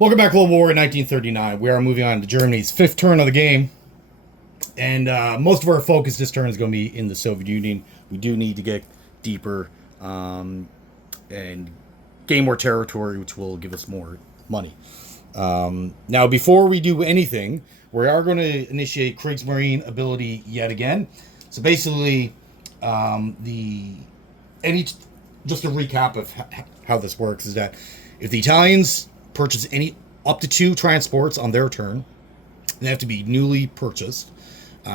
Welcome back, World War in 1939. We are moving on to Germany's fifth turn of the game. And most of our focus this turn is going to be in the Soviet Union. We do need to get deeper and gain more territory, which will give us more money. Now, before we do anything, we are going to initiate Kriegsmarine ability yet again. So basically, just a recap of how this works is that if the Italians purchase any up to 2 transports on their turn, they have to be newly purchased.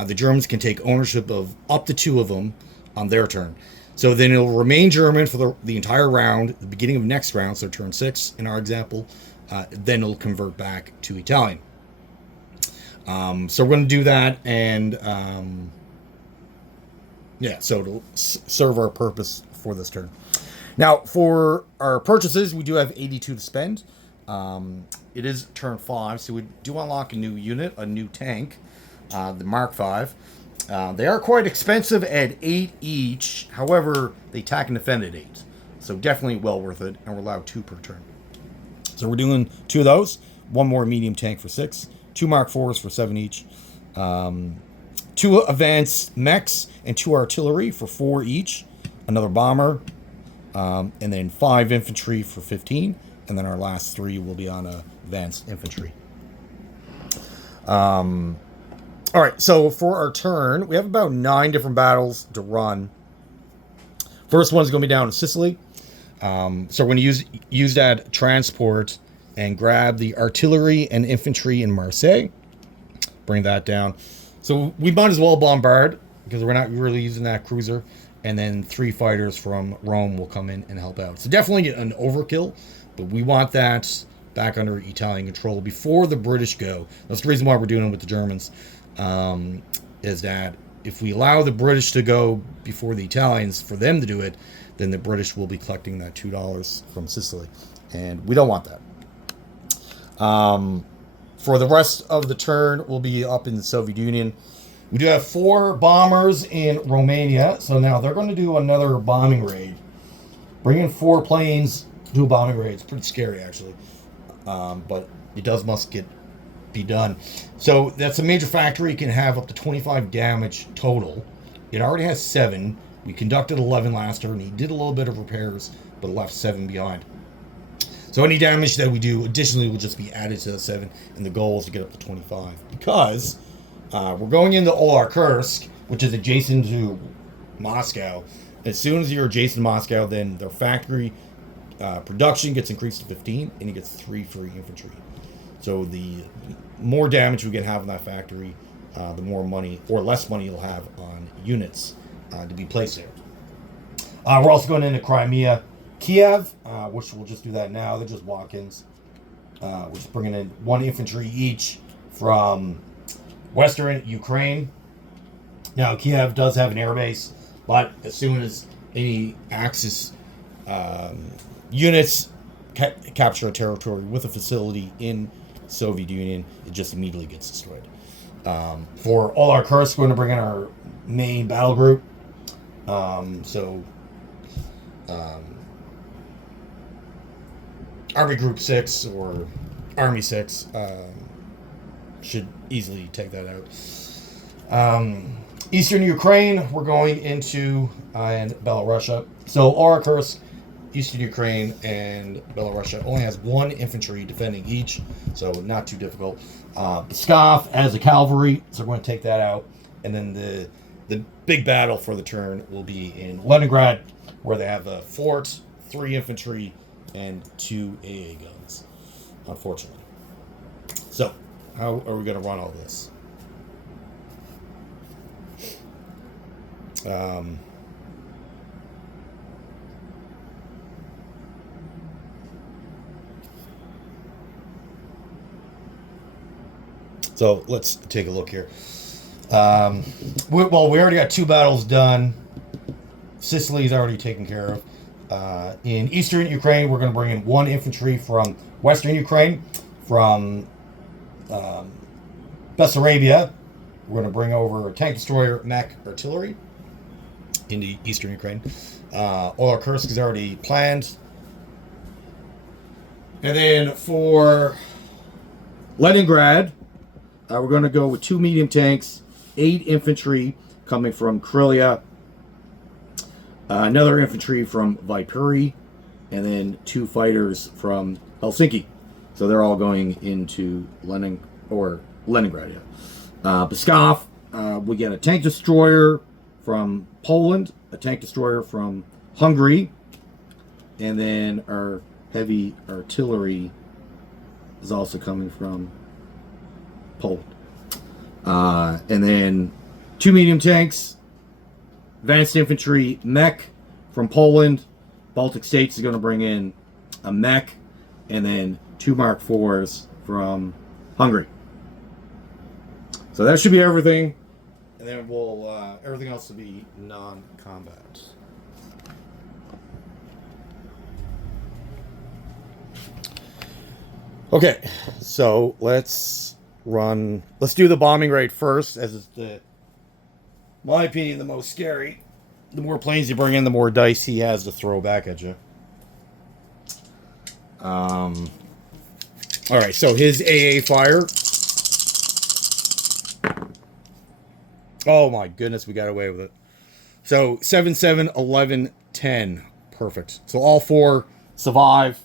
The Germans can take ownership of up to 2 of them on their turn. So then it'll remain German for the entire round, the beginning of next round, so turn 6 in our example, then it'll convert back to Italian. So we're going to do that, and so it'll serve our purpose for this turn. Now, for our purchases, we do have 82 to spend. It is turn 5, so we do unlock a new unit, a new tank, the Mark V. They are quite expensive at 8 each. However, they attack and defend at 8. So definitely well worth it, and we're allowed 2 per turn. So we're doing 2 of those. 1 more medium tank for 6. 2 Mark IVs for 7 each. 2 advanced mechs and 2 artillery for 4 each. Another bomber. And then 5 infantry for 15. And then our last 3 will be on advanced infantry. All right, so for our turn, we have about 9 different battles to run. First one's going to be down in Sicily. So we're going to use that transport and grab the artillery and infantry in Marseille. Bring that down. So we might as well bombard because we're not really using that cruiser. And then 3 fighters from Rome will come in and help out. So definitely an overkill, but we want that back under Italian control before the British go. That's the reason why we're doing it with the Germans, is that if we allow the British to go before the Italians for them to do it, then the British will be collecting that $2 from Sicily. And we don't want that. For the rest of the turn, we'll be up in the Soviet Union. We do have 4 bombers in Romania. So now they're going to do another bombing raid. Bring in 4 planes to do a bombing raid. It's pretty scary, actually. But it must be done. So that's a major factory. It can have up to 25 damage total. It already has 7. We conducted 11 last turn. He did a little bit of repairs, but left 7 behind. So any damage that we do additionally will just be added to the 7, and the goal is to get up to 25. Because we're going into Olar-Kursk, which is adjacent to Moscow. As soon as you're adjacent to Moscow, then their factory production gets increased to 15, and it gets 3 free infantry. So the more damage we can have in that factory, the more money or less money you'll have on units to be placed there. We're also going into Crimea, Kiev, which we'll just do that now. They're just walk-ins. We're just bringing in 1 infantry each from Western Ukraine. Now, Kiev does have an airbase, but as soon as any Axis units capture a territory with a facility in Soviet Union, it just immediately gets destroyed. For all our Kursk, we're going to bring in our main battle group. Army Group 6 or Army 6 should easily take that out. Eastern Ukraine, we're going into and Belarusia. So all our Kursk, Eastern Ukraine, and Belarusia only has 1 infantry defending each, so not too difficult. Pskov as a cavalry, so we're going to take that out. And then the big battle for the turn will be in Leningrad, where they have a fort, 3 infantry, and 2 AA guns, unfortunately. So, how are we going to run all this? So let's take a look here. We already got 2 battles done. Sicily's already taken care of. In Eastern Ukraine, we're going to bring in 1 infantry from Western Ukraine. From Bessarabia, we're going to bring over a tank destroyer, mech, artillery into Eastern Ukraine. Olar-Kursk is already planned. And then for Leningrad, we're going to go with 2 medium tanks, 8 infantry coming from Krylia, another infantry from Viipuri, and then 2 fighters from Helsinki. So they're all going into Leningrad. Yeah. Pskov, we get a tank destroyer from Poland, a tank destroyer from Hungary, and then our heavy artillery is also coming from Poland. And then 2 medium tanks, advanced infantry mech from Poland. Baltic States is going to bring in a mech, and then 2 Mark IVs from Hungary. So that should be everything, and then we'll everything else will be non-combat. Okay, so let's do the bombing raid first, as it's my opinion, the most scary. The more planes you bring in, the more dice he has to throw back at you. All right, so his AA fire. Oh my goodness, we got away with it. So 7, 7, 11, 10. Perfect. So all 4 survive.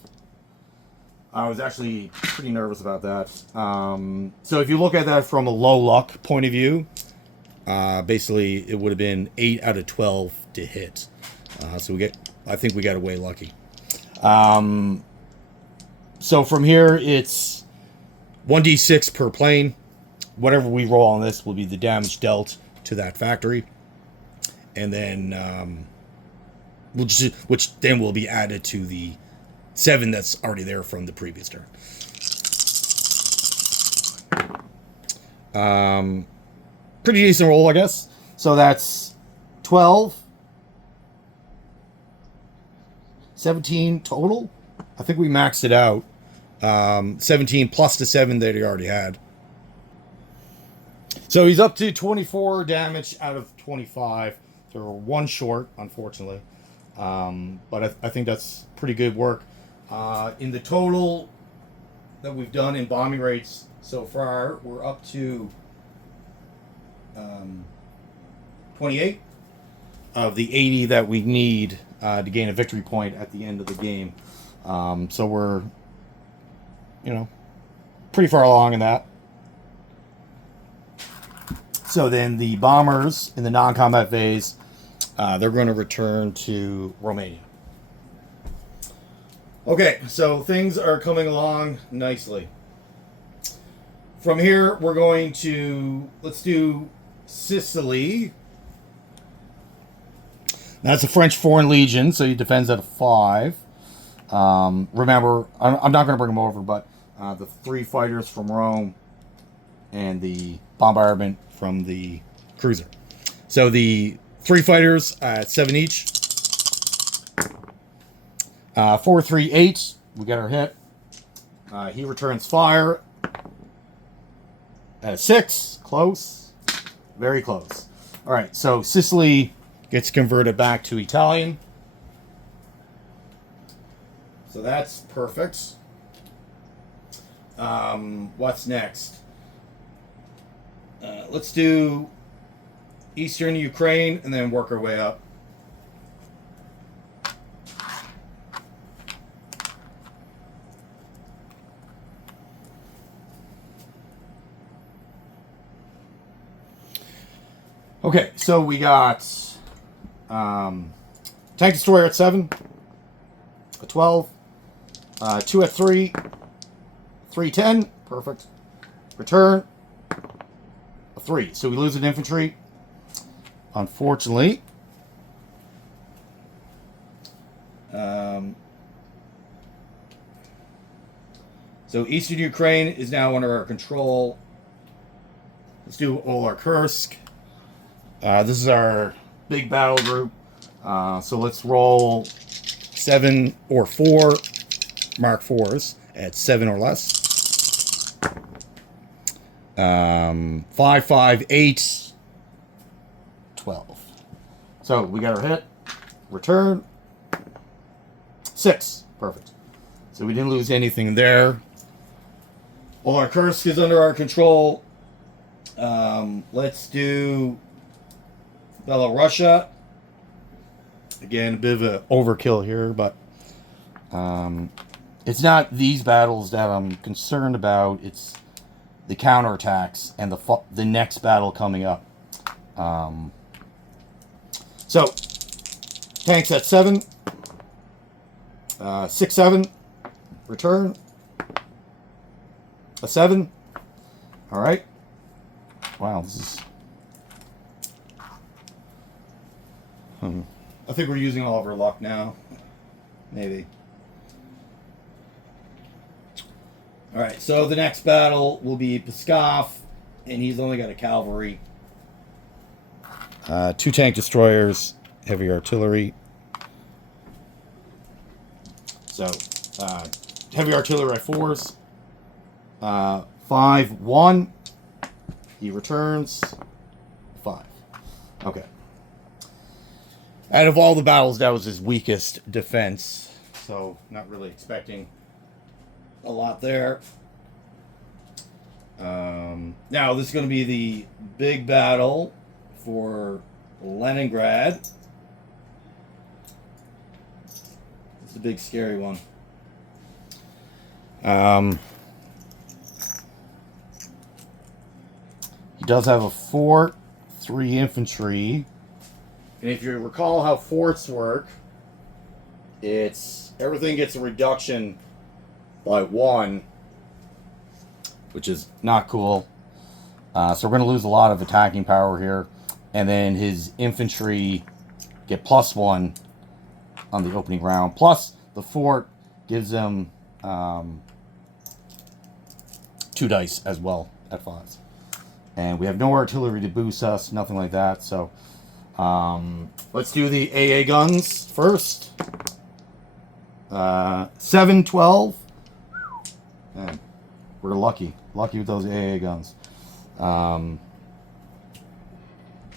I was actually pretty nervous about that. So if you look at that from a low luck point of view, basically it would have been 8 out of 12 to hit. So I think we got away lucky. So from here, it's 1d6 per plane. Whatever we roll on this will be the damage dealt to that factory. And then, which then will be added to the 7 that's already there from the previous turn. Pretty decent roll, I guess. So that's 12. 17 total. I think we maxed it out. 17 plus the 7 that he already had. So he's up to 24 damage out of 25. So we're 1 short, unfortunately. But I think that's pretty good work. In the total that we've done in bombing rates so far, we're up to 28 of the 80 that we need to gain a victory point at the end of the game. So we're, pretty far along in that. So then the bombers in the non-combat phase, they're going to return to Romania. Okay, so things are coming along nicely. From here, we're going to, let's do Sicily. That's a French Foreign Legion, so he defends at a 5. Remember, I'm not going to bring them over, but the 3 fighters from Rome and the bombardment from the cruiser. So the 3 fighters at 7 each. 4, 3, 8. We got our hit. He returns fire at a 6. Close. Very close. All right, so Sicily gets converted back to Italian. So that's perfect. What's next? Let's do Eastern Ukraine and then work our way up. Okay, so we got tank destroyer at 7, a 12, 2 at 3, 3, 10, perfect. Return, a 3. So we lose an infantry, unfortunately. So Eastern Ukraine is now under our control. Let's do Olarkursk. This is our big battle group. So let's roll 7 or 4 Mark IVs at 7 or less. 5, 5, 8, 12. So we got our hit. Return. 6. Perfect. So we didn't lose anything there. Well, our Kursk is under our control. Let's do Belarusia. Again, a bit of an overkill here, but it's not these battles that I'm concerned about. It's the counterattacks and the next battle coming up. So, tanks at 7. 6, 7. Return. A 7. All right. Wow, this is... I think we're using all of our luck now. Maybe. Alright, so the next battle will be Pskov, and he's only got a cavalry. 2 tank destroyers, heavy artillery. So, heavy artillery at 4s. 5, 1. He returns. 5. Okay. Out of all the battles, that was his weakest defense. So, not really expecting a lot there. Now, this is going to be the big battle for Leningrad. It's the big, scary one. He does have a fort, 3 infantry. And if you recall how forts work, it's everything gets a reduction by 1, which is not cool. So we're going to lose a lot of attacking power here. And then his infantry get +1 on the opening round. Plus, the fort gives them 2 dice as well at 5s. And we have no artillery to boost us, nothing like that. So let's do the AA guns first. 7, 12. Man, we're lucky with those AA guns.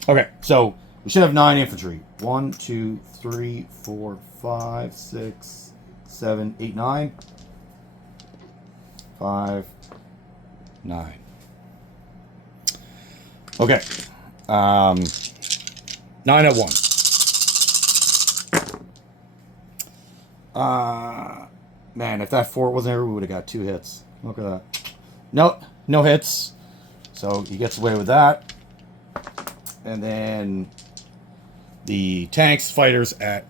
Okay, so we should have 9 infantry. 1, 2, 3, 4, 5, 6, 7, 8, 9. 5, 9. Okay. 9 at 1. Man, if that fort wasn't there, we would have got 2 hits. Look at that. Nope, no hits. So he gets away with that. And then the tanks, fighters at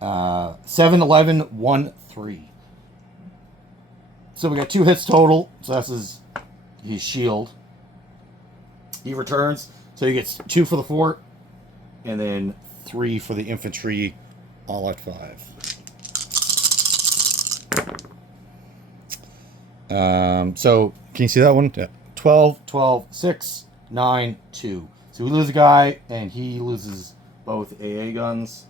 5. 7, 11, 1, 3. So we got 2 hits total. So that's his shield. He returns. So he gets 2 for the fort. And then 3 for the infantry, all at 5. So can you see that one? Yeah. 12, 12, 6, 9, 2. So we lose a guy, and he loses both AA guns.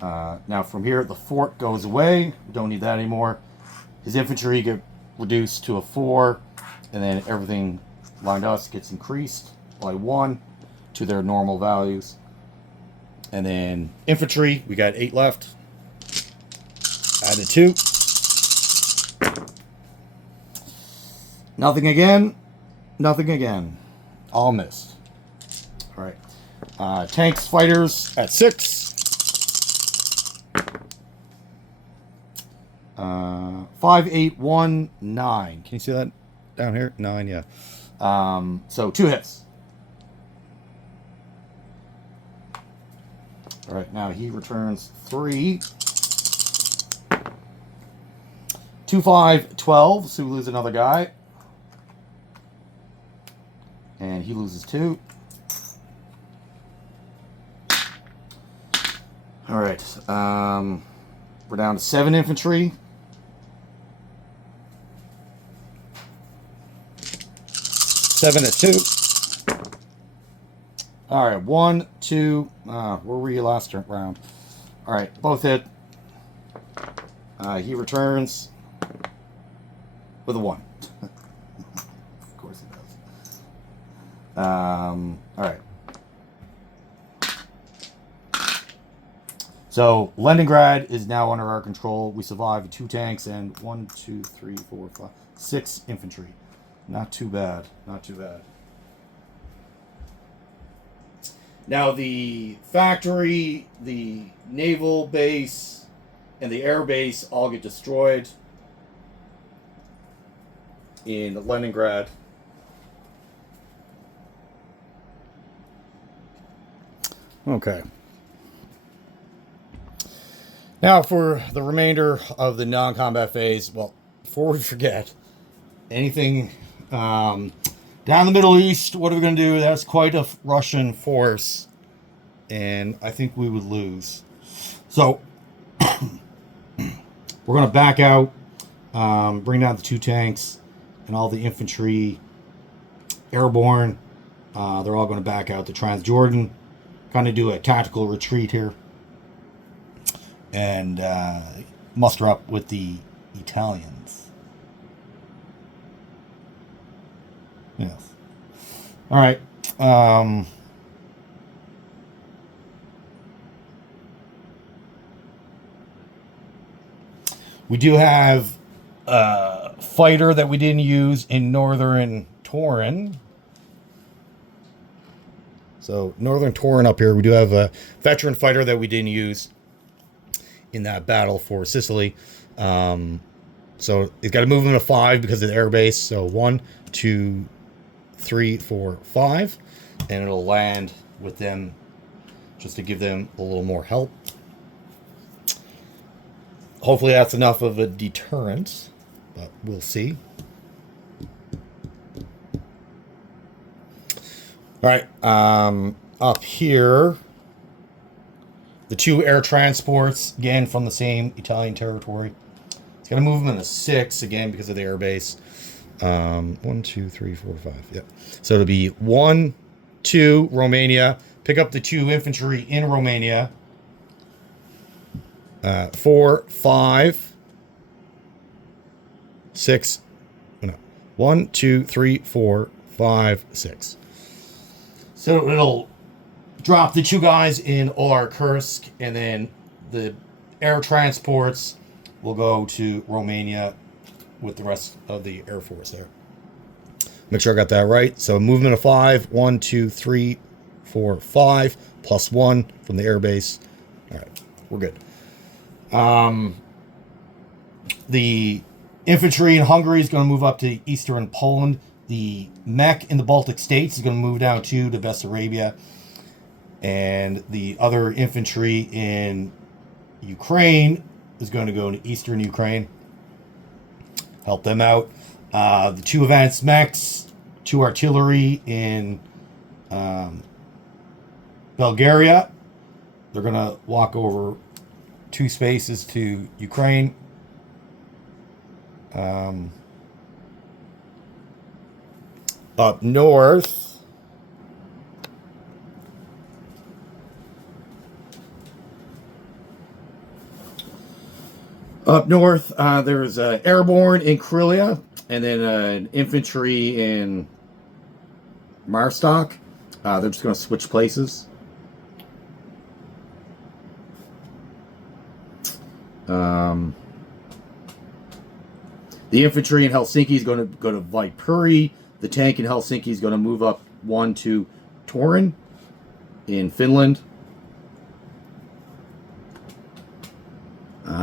Now from here, the fort goes away. We don't need that anymore. His infantry get reduced to a 4, and then everything behind us gets increased by 1 to their normal values. And then infantry, we got 8 left. Added 2. Nothing again. Nothing again. All missed. All right. Tanks, fighters at 6. 5, 8, 1, 9. Can you see that down here? 9, yeah. So 2 hits. All right, now he returns 3. 2, 5, 12. So we lose another guy. And he loses 2. All right. We're down to 7 infantry. 7 at 2. All right, 1, 2. Where were you last round? All right, both hit. He returns with a 1. Of course he does. All right. So Leningrad is now under our control. We survived 2 tanks and 1, 2, 3, 4, 5, 6 infantry. Not too bad. Not too bad. Now the factory, the naval base, and the air base all get destroyed in Leningrad. Okay. Now for the remainder of the non-combat phase, well, before we forget, anything down in the Middle East, what are we going to do? That's quite a Russian force, and I think we would lose. So we're going to back out, bring down the 2 tanks, and all the infantry, airborne. They're all going to back out to Transjordan, kind of do a tactical retreat here, and muster up with the Italians. Yes. All right. We do have a fighter that we didn't use in Northern Torin. So Northern Torin up here, we do have a veteran fighter that we didn't use in that battle for Sicily. So it's got a movement of 5 because of the air base. So 1, 2, 3, 4, 5, and it'll land with them just to give them a little more help. Hopefully that's enough of a deterrent, but we'll see. All right, up here, the 2 air transports, again, from the same Italian territory. It's got a movement of 6, again, because of the air base. 1, 2, 3, 4, 5, yep. So it'll be 1, 2, Romania. Pick up the 2 infantry in Romania. 4, 5, 6, no. 1, 2, 3, 4, 5, 6. So it'll drop the 2 guys in Olar-Kursk, and then the air transports will go to Romania with the rest of the Air Force there. Make sure I got that right. So movement of 5, 1, 2, 3, 4, 5, plus 1 from the air base. All right, we're good. The infantry in Hungary is going to move up to eastern Poland. The mech in the Baltic states is going to move down to Bessarabia. And the other infantry in Ukraine is going to go to eastern Ukraine. Help them out. The 2 advanced mechs, 2 artillery in Bulgaria. They're going to walk over 2 spaces to Ukraine. Up north, there's airborne in Krylia, and then an infantry in Marstock. They're just going to switch places. The infantry in Helsinki is going to go to Vaipuri. The tank in Helsinki is going to move up 1 to Torin in Finland.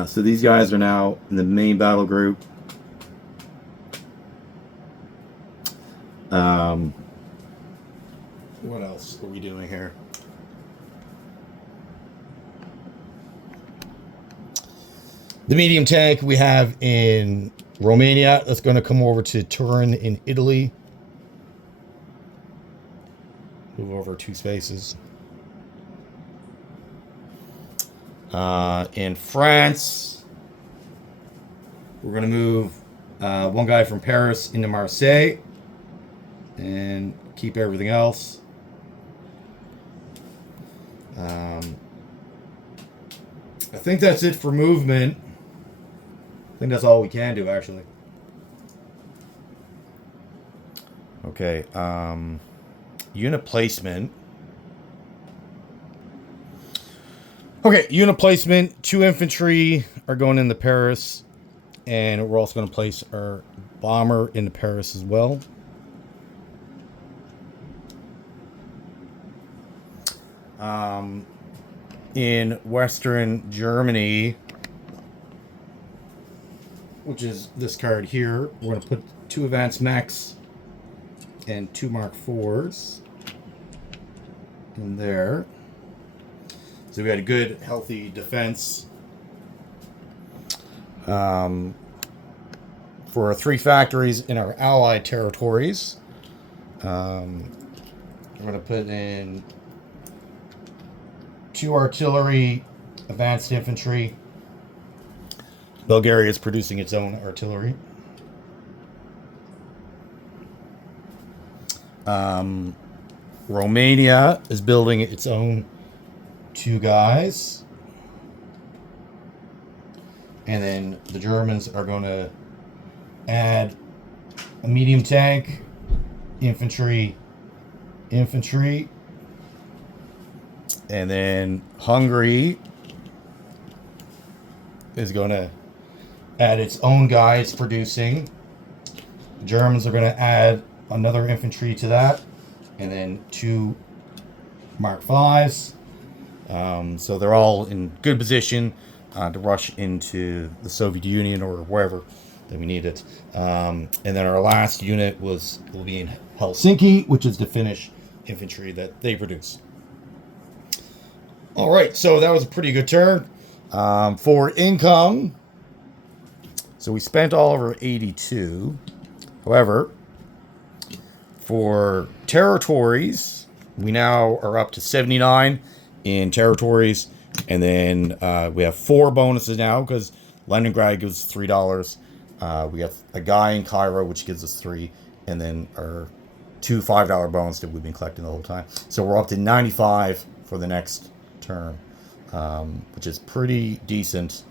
So these guys are now in the main battle group. What else are we doing here? The medium tank we have in Romania. That's going to come over to Turin in Italy. Move over 2 spaces. In France, we're going to move 1 guy from Paris into Marseille and keep everything else. I think that's it for movement. I think that's all we can do, actually. Okay, unit placement. Okay, unit placement. 2 infantry are going into Paris. And we're also going to place our bomber into Paris as well. In Western Germany, which is this card here, we're going to put 2 advanced mechs and 2 Mark IVs in there. So we had a good, healthy defense. For our 3 factories in our allied territories. We're going to put in 2 artillery, advanced infantry. Bulgaria is producing its own artillery. Romania is building its own 2 guys. And then the Germans are going to add a medium tank, infantry, and then Hungary is going to add its own guys producing. The Germans are going to add another infantry to that, and then 2 Mark Vs. So they're all in good position to rush into the Soviet Union or wherever that we need it. And then our last unit will be in Helsinki, which is the Finnish infantry that they produce. All right, so that was a pretty good turn. For income, so we spent all over 82. However, for territories, we now are up to 79 in territories. And then we have 4 bonuses now because Leningrad gives us $3. We have a guy in Cairo, which gives us 3. And then our 2 $5 bonus that we've been collecting the whole time. So we're up to 95 for the next turn, which is pretty decent.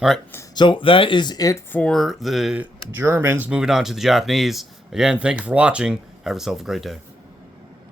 All right, so that is it for the Germans. Moving on to the Japanese. Again, thank you for watching. Have yourself a great day.